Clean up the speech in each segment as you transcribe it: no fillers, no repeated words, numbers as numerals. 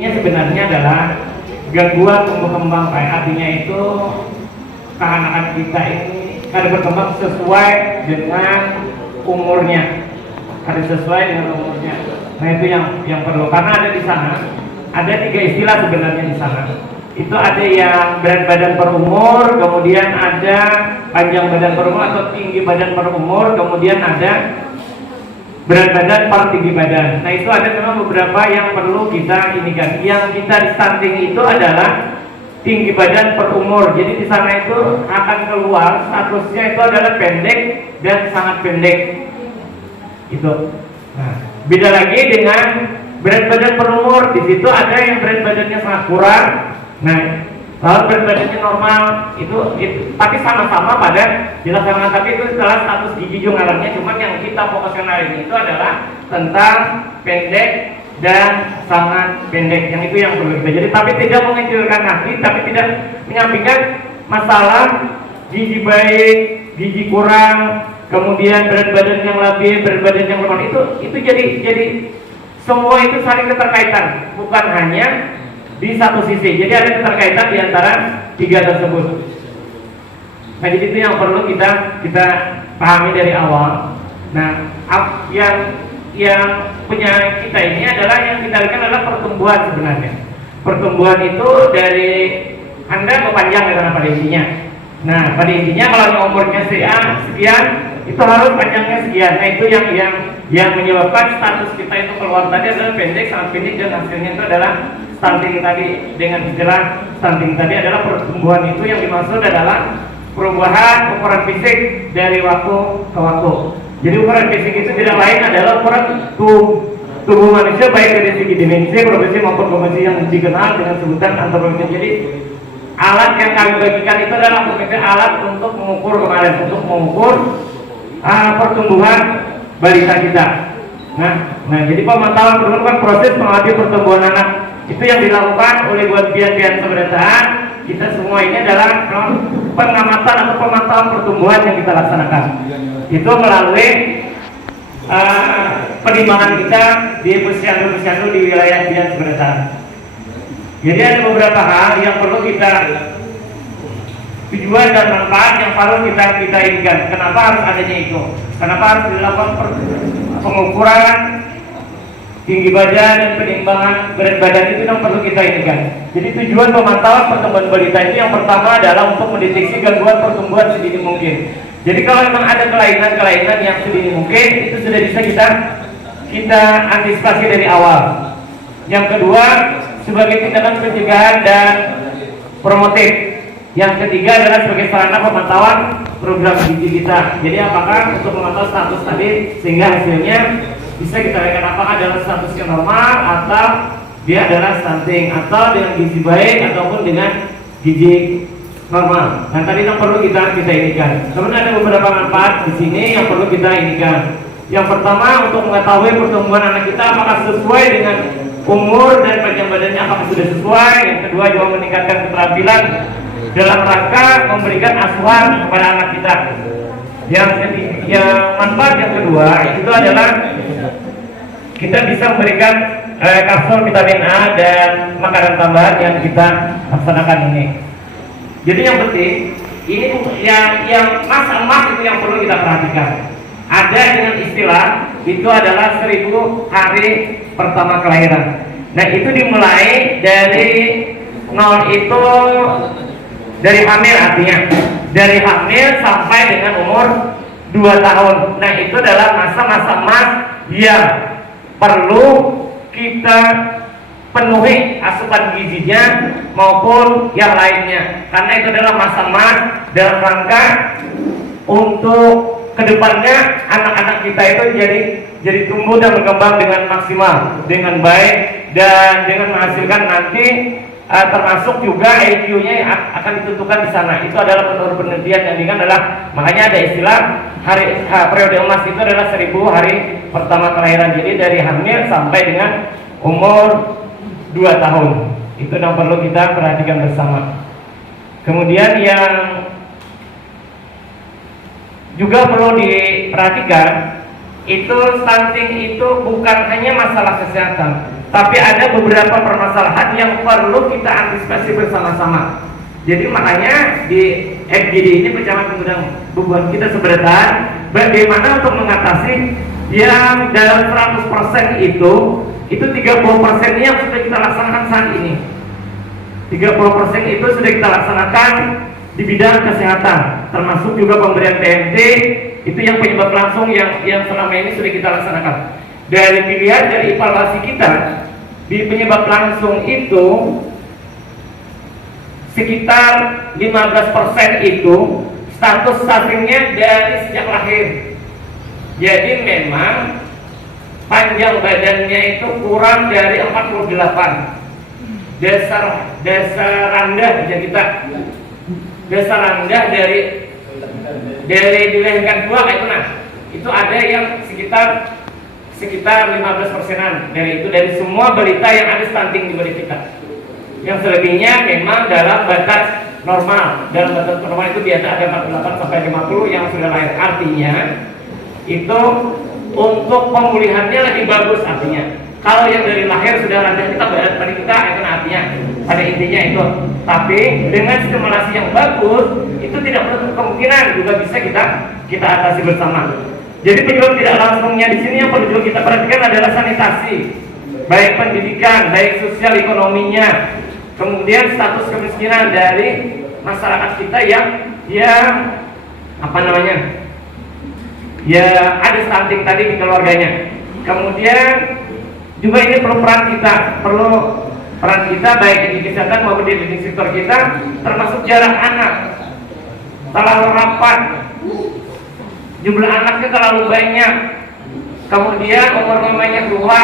Ini sebenarnya adalah gangguan tumbuh kembang, artinya itu kehanakan kita ini harus berkembang sesuai dengan umurnya, harus sesuai dengan umurnya. Nah itu yang perlu, karena ada di sana ada 3 istilah sebenarnya di sana. Itu ada yang berat badan per umur, kemudian ada panjang badan per umur atau tinggi badan per umur, kemudian ada berat badan per tinggi badan. Nah itu ada memang beberapa yang perlu kita inikan. Yang kita stunting itu adalah tinggi badan per umur. Jadi di sana itu akan keluar statusnya itu adalah pendek dan sangat pendek. Itu. Nah, beda lagi dengan berat badan per umur. Di situ ada yang berat badannya sangat kurang. Nah, lalu berat badannya normal itu tapi sama-sama pada dilaksanakan, tapi itu adalah status gigi jungkarannya. Cuman yang kita fokuskan hari ini itu adalah tentang pendek dan sangat pendek. Yang itu yang perlu kita. Jadi tapi tidak mengecilkan hati, tapi tidak menyampingkan masalah gigi baik, gigi kurang, kemudian berat badan yang lebih, berat badan yang normal itu jadi semua itu saling keterkaitan, bukan hanya di satu sisi. Jadi ada keterkaitan di antara 3 tersebut. Nah, jadi itu yang perlu kita pahami dari awal. Nah, yang punya kita ini adalah yang kita lihat adalah pertumbuhan sebenarnya. Pertumbuhan itu dari Anda ke panjang karena pada intinya. Nah, pada intinya kalau umurnya sekian, itu harus panjangnya sekian. Nah, itu yang menyebabkan status kita itu keluar tadi adalah pendek, sangat pendek, dan hasilnya itu adalah stunting tadi. Dengan istilah stunting tadi adalah pertumbuhan itu yang dimaksud adalah perubahan ukuran fisik dari waktu ke waktu. Jadi ukuran fisik itu tidak lain adalah ukuran tubuh manusia baik dari segi dimensi, proporsi maupun komposisi yang dikenal dengan sebutan antropometri. Jadi alat yang kami bagikan itu adalah alat untuk mengukur kemarin, untuk mengukur pertumbuhan balita kita. Nah, jadi pemantauan pertumbuhan proses mengamati pertumbuhan anak itu yang dilakukan oleh bian-bian pemberdayaan. Kita semua ini adalah pengamatan atau pemantauan pertumbuhan yang kita laksanakan. Itu melalui penimbangan kita di posyandu di wilayah bian pemberdayaan. Jadi ada beberapa hal yang perlu kita tujuan dan manfaat yang perlu kita inginkan. Kenapa harus adanya itu? Kenapa harus dilakukan pengukuran tinggi badan dan penimbangan berat badan itu yang perlu kita inginkan. Jadi tujuan pemantauan pertumbuhan balita itu yang pertama adalah untuk mendeteksi gangguan pertumbuhan sedini mungkin. Jadi kalau memang ada kelainan yang sedini mungkin, itu sudah bisa kita antisipasi dari awal. Yang kedua, sebagai tindakan pencegahan dan promotif. Yang ketiga adalah sebagai sarana pemantauan program gizi kita. Jadi apakah untuk memantau status tadi sehingga hasilnya bisa kita lihat apakah adalah statusnya normal atau dia adalah stunting, atau dengan gizi baik ataupun dengan gizi normal. Nah tadi yang perlu kita inikan. Kemudian ada beberapa manfaat di sini yang perlu kita inikan. Yang pertama, untuk mengetahui pertumbuhan anak kita apakah sesuai dengan umur dan panjang badannya apakah sudah sesuai. Yang kedua juga meningkatkan keterampilan dalam rangka memberikan asuhan kepada anak kita. Yang manfaat yang kedua itu adalah kita bisa memberikan kapsul vitamin A dan makanan tambahan yang kita laksanakan ini. Jadi yang penting ini yang emas itu yang perlu kita perhatikan. Ada dengan istilah itu adalah 1000 hari pertama kelahiran. Nah itu dimulai dari 0 itu dari hamil, artinya dari hamil sampai dengan umur 2 tahun. Nah itu adalah masa-masa emas yang perlu kita penuhi asupan gizinya maupun yang lainnya, karena itu adalah masa emas dalam rangka untuk kedepannya anak-anak kita itu jadi tumbuh dan berkembang dengan maksimal, dengan baik, dan dengan menghasilkan nanti termasuk juga IQ-nya akan ditentukan di sana. Itu adalah menurut penelitian yang dengan adalah makanya ada istilah periode emas itu adalah 1000 hari pertama kelahiran. Jadi dari hamil sampai dengan umur 2 tahun. Itu yang perlu kita perhatikan bersama. Kemudian yang juga perlu diperhatikan itu stunting itu bukan hanya masalah kesehatan, tapi ada beberapa permasalahan yang perlu kita antisipasi bersama-sama. Jadi makanya di FGD ini Pecamat Gudang Bubuan kita sebenarnya bagaimana untuk mengatasi yang dalam 100% itu 30% yang sudah kita laksanakan saat ini. 30% itu sudah kita laksanakan di bidang kesehatan, termasuk juga pemberian PMT, itu yang penyebab langsung yang selama ini sudah kita laksanakan. Dari dilihat dari evaluasi kita di penyebab langsung itu sekitar 15% itu status stuntingnya dari sejak lahir. Jadi memang panjang badannya itu kurang dari 48. Dasar rendah bisa kita. Dasar rendah dari dilahirkan dua kayak itu, nah itu ada yang sekitar 15%-an dari semua balita yang ada stunting di balik kita. Yang selebihnya memang dalam batas normal. Dalam batas normal itu biasa ada 48 sampai 50 yang sudah lahir. Artinya itu untuk pemulihannya lebih bagus artinya. Kalau yang dari lahir sudah rendah kita berat pada kita itu artinya pada intinya itu. Tapi dengan stimulasi yang bagus itu tidak menutup kemungkinan juga bisa kita atasi bersama. Jadi penyebab tidak langsungnya di sini yang perlu juga kita perhatikan adalah sanitasi, baik pendidikan, baik sosial ekonominya, kemudian status kemiskinan dari masyarakat kita yang apa namanya, ya ada stunting tadi di keluarganya. Kemudian juga ini perlu peran kita baik di kesehatan maupun di sektor kita, termasuk jarak anak terlalu rapat, jumlah anaknya terlalu banyak, kemudian umur mamanya tua,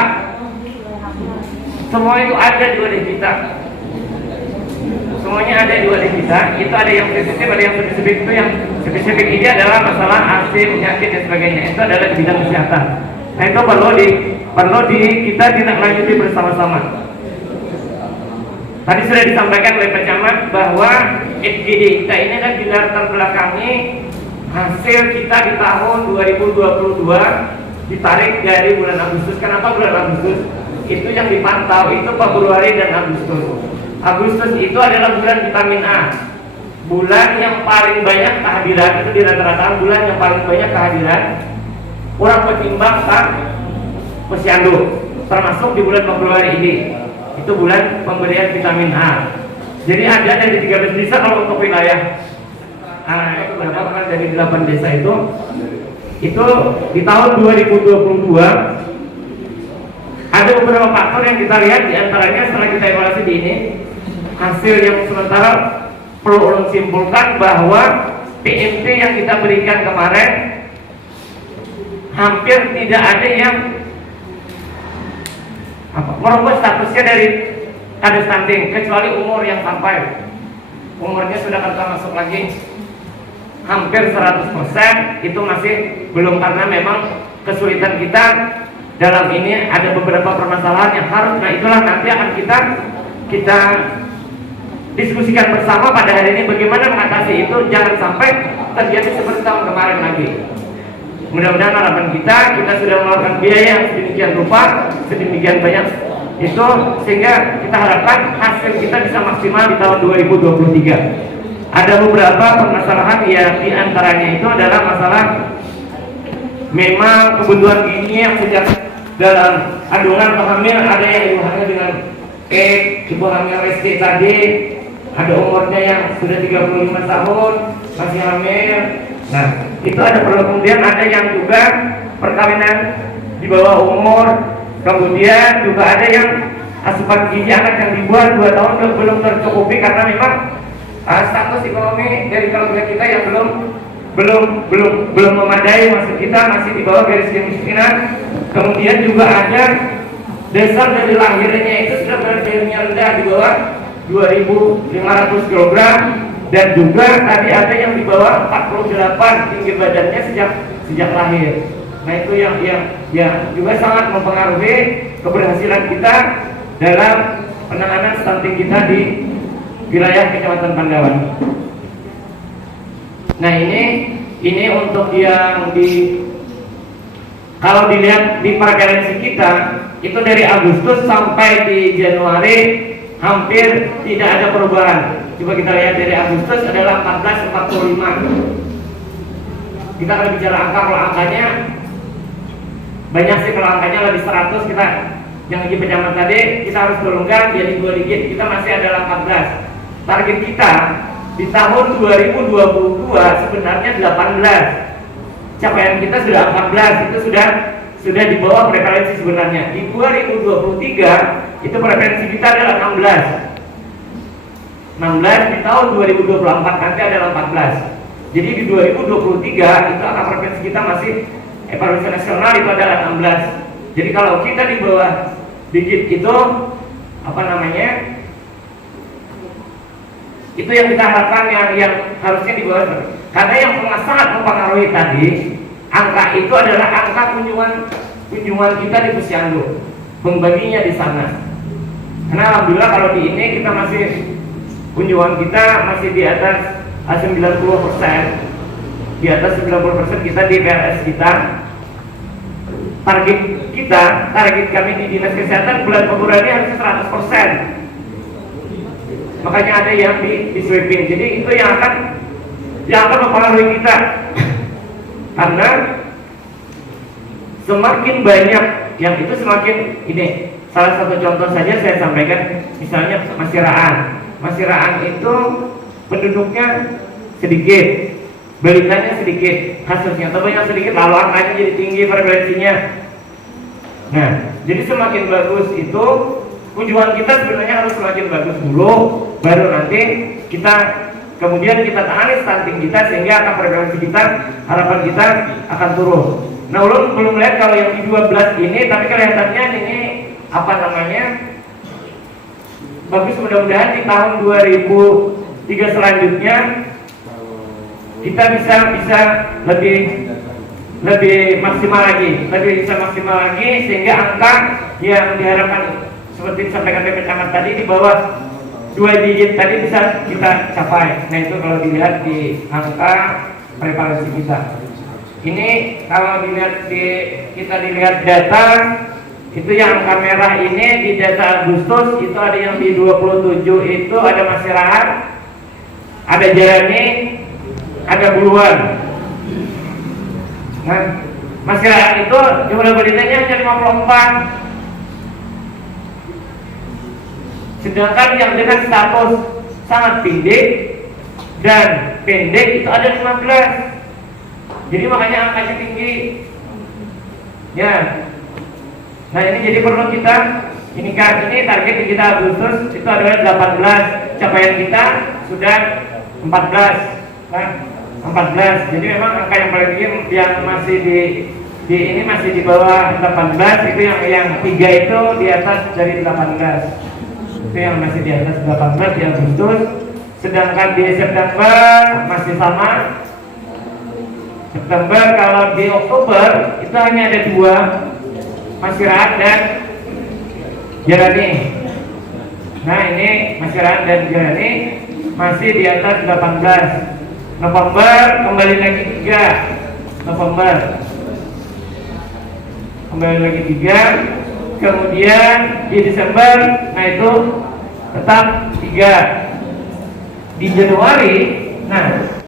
semua itu ada di wadah kita. Semuanya ada di wadah kita. Itu ada yang sensitif, ada yang spesifik. Itu yang spesifik ini adalah masalah AC, penyakit dan sebagainya. Itu adalah di bidang kesehatan. Nah itu perlu kita tindak lanjuti bersama-sama. Tadi sudah disampaikan oleh Pak Camat bahwa FGD kita ini kan dilatar belakangi hasil kita di tahun 2022 ditarik dari bulan Agustus. Kenapa bulan Agustus? Itu yang dipantau itu Februari dan Agustus. Agustus itu adalah bulan vitamin A, bulan yang paling banyak kehadiran. Itu di rata-rata bulan yang paling banyak kehadiran orang petimbang posyandu, termasuk di bulan Februari ini. Itu bulan pemberian vitamin A. Jadi ada dari 13 desa kalau untuk wilayah. Itu berapa kan dari 8 desa itu di tahun 2022 ada beberapa faktor yang kita lihat, diantaranya setelah kita evaluasi di ini hasil yang sementara perlu ulun simpulkan bahwa PMT yang kita berikan kemarin hampir tidak ada yang merubah statusnya dari ada stunting, kecuali umur yang sampai umurnya sudah kita masuk lagi hampir 100% itu masih belum, karena memang kesulitan kita dalam ini ada beberapa permasalahan yang harus, nah itulah nanti akan kita diskusikan bersama pada hari ini bagaimana mengatasi itu, jangan sampai terjadi seperti tahun kemarin lagi. Mudah-mudahan harapan kita sudah mengeluarkan biaya yang sedemikian rupa, sedemikian banyak itu, sehingga kita harapkan hasil kita bisa maksimal di tahun 2023. Ada beberapa permasalahan yang diantaranya itu adalah masalah memang kebutuhan gizi yang sejak dalam kandungan atau hamil, ada yang ibu hamil dengan ibu hamil SD tadi, ada umurnya yang sudah 35 tahun masih hamil. Nah, itu ada perlu. Kemudian ada yang juga perkawinan di bawah umur. Kemudian juga ada yang asupan gizi anak yang dibuat 2 tahun belum tercukupi karena memang status ekonomi dari keluarga kita yang belum memadai, maksud kita masih di bawah garis kemiskinan. Kemudian juga ada dasar dari lahirnya itu sudah beratnya rendah di bawah 2.500 kg, dan juga tadi ada yang di bawah 48 tinggi badannya sejak lahir. Nah itu yang juga sangat mempengaruhi keberhasilan kita dalam penanganan stunting kita di wilayah Kecamatan Pandawan. Nah ini untuk yang di Kalau dilihat di prevalensi kita itu dari Agustus sampai di Januari hampir tidak ada perubahan. Coba kita lihat dari Agustus adalah 1445. Kita akan bicara angka, kalau angkanya banyak sih, kalau angkanya lebih 100 kita yang di pejabat tadi kita harus turunkan jadi 2 digit, kita masih adalah 14. Target kita di tahun 2022 sebenarnya 18. Capaian kita sudah 14, itu sudah di bawah prevalensi sebenarnya. Di 2023 itu prevalensi kita adalah 16. 16 di tahun 2024 nanti adalah 14. Jadi di 2023 itu angka prevalensi kita masih prevalensi nasional itu adalah 16. Jadi kalau kita di bawah digit itu itu yang kita harapkan, yang harusnya di bawah. Karena yang sangat mempengaruhi tadi angka itu adalah angka kunjungan kita di Posyandu, membaginya di sana. Karena alhamdulillah kalau di ini kita masih kunjungan kita masih di atas 90%, di atas 90% kita di PLS kita. Target kami di Dinas Kesehatan bulan Februari harusnya 100%. Makanya ada yang di sweeping. Jadi itu yang akan mempengaruhi kita. Karena semakin banyak yang itu semakin ini. Salah satu contoh saja saya sampaikan, misalnya Masiraan itu penduduknya sedikit, beritanya sedikit, kasusnya banyak sedikit, lalu angkanya jadi tinggi prevalensinya. Nah, jadi semakin bagus itu kunjungan kita sebenarnya harus semakin bagus dulu, baru nanti kemudian kita tangani stunting kita sehingga angka prevalensi kita, harapan kita akan turun. Nah, ulun belum lihat kalau yang di 12 ini, tapi kelihatannya ini bagus. Mudah-mudahan di tahun 2003 selanjutnya kita bisa lebih maksimal lagi, sehingga angka yang diharapkan seperti disampaikan Pak Camat tadi di bawah 2 digit tadi bisa kita capai. Nah, itu kalau dilihat di angka prevalensi kita. Ini kalau kita dilihat data itu yang angka merah ini di data Agustus itu ada yang di 27 itu ada Masirahat, ada Jarani, ada Buluan. Nah, Masirahat itu jumlah beritanya hanya 54. Sedangkan yang dengan status sangat pendek itu ada 15. Jadi makanya angkanya tinggi. Ya. Nah, ini jadi perlu kita ini target kita Agustus itu adalah 18. Capaian kita sudah 14. Nah, 14. Jadi memang angka yang paling tinggi yang masih di ini masih di bawah 18, itu yang 3 itu di atas dari 18. Itu yang masih di atas 18 di Agustus. Sedangkan di September masih sama. September, kalau di Oktober itu hanya ada 2, Masirahat dan Jarani. Nah, ini Masirahat dan Jarani masih di atas 18. November kembali lagi 3. Kembali lagi 3. Kemudian di Desember, nah itu tetap 3. Di Januari, nah